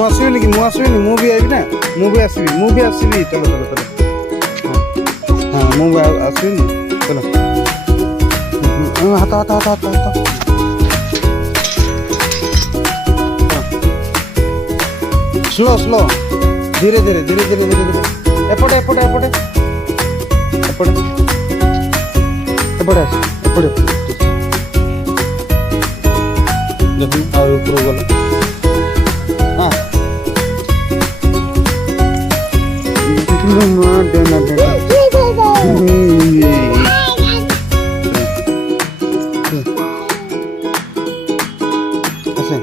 ମୁଁ ଆସିବିନି କି ମୁଁ ଆସିବିନି ମୁଁ ବି ଆଇବି ନା ମୁଁ ବି ଆସିବି ଚलो ଚलो ଚलो ହଁ ମୁଁ ବି ଆସିବିନି ଚलो ହାତ ହାତ ହାତ ହାତ ହାତ स्लो स्लो धीरे धीरे धीरे धीरे धीरे धीरे एपटे एपटे एपटे एपटे एपटे एपटे देखो और ऊपर गला हाँ देना देना ऐसे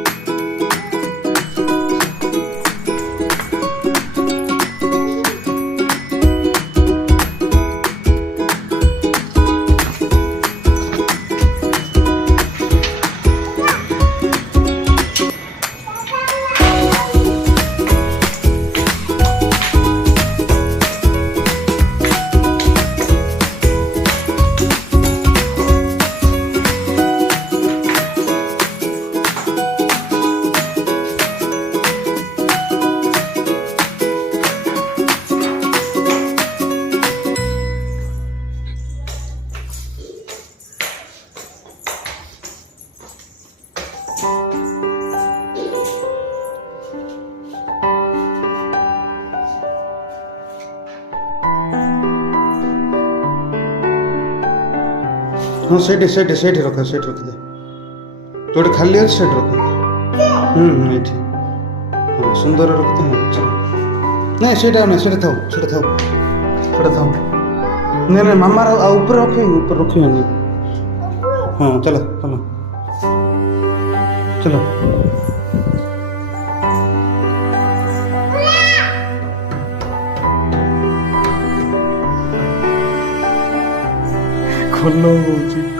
हाँ सेठ रख दे जोटे खाली अच्छे सेठ रख ये हाँ सुंदर रखते हैं चलो नहीं सेटा नहीं सेटा थाओ नहीं नहीं मामा ऊपर रखेंगे नहीं हाँ चलो चलो चलो खोलो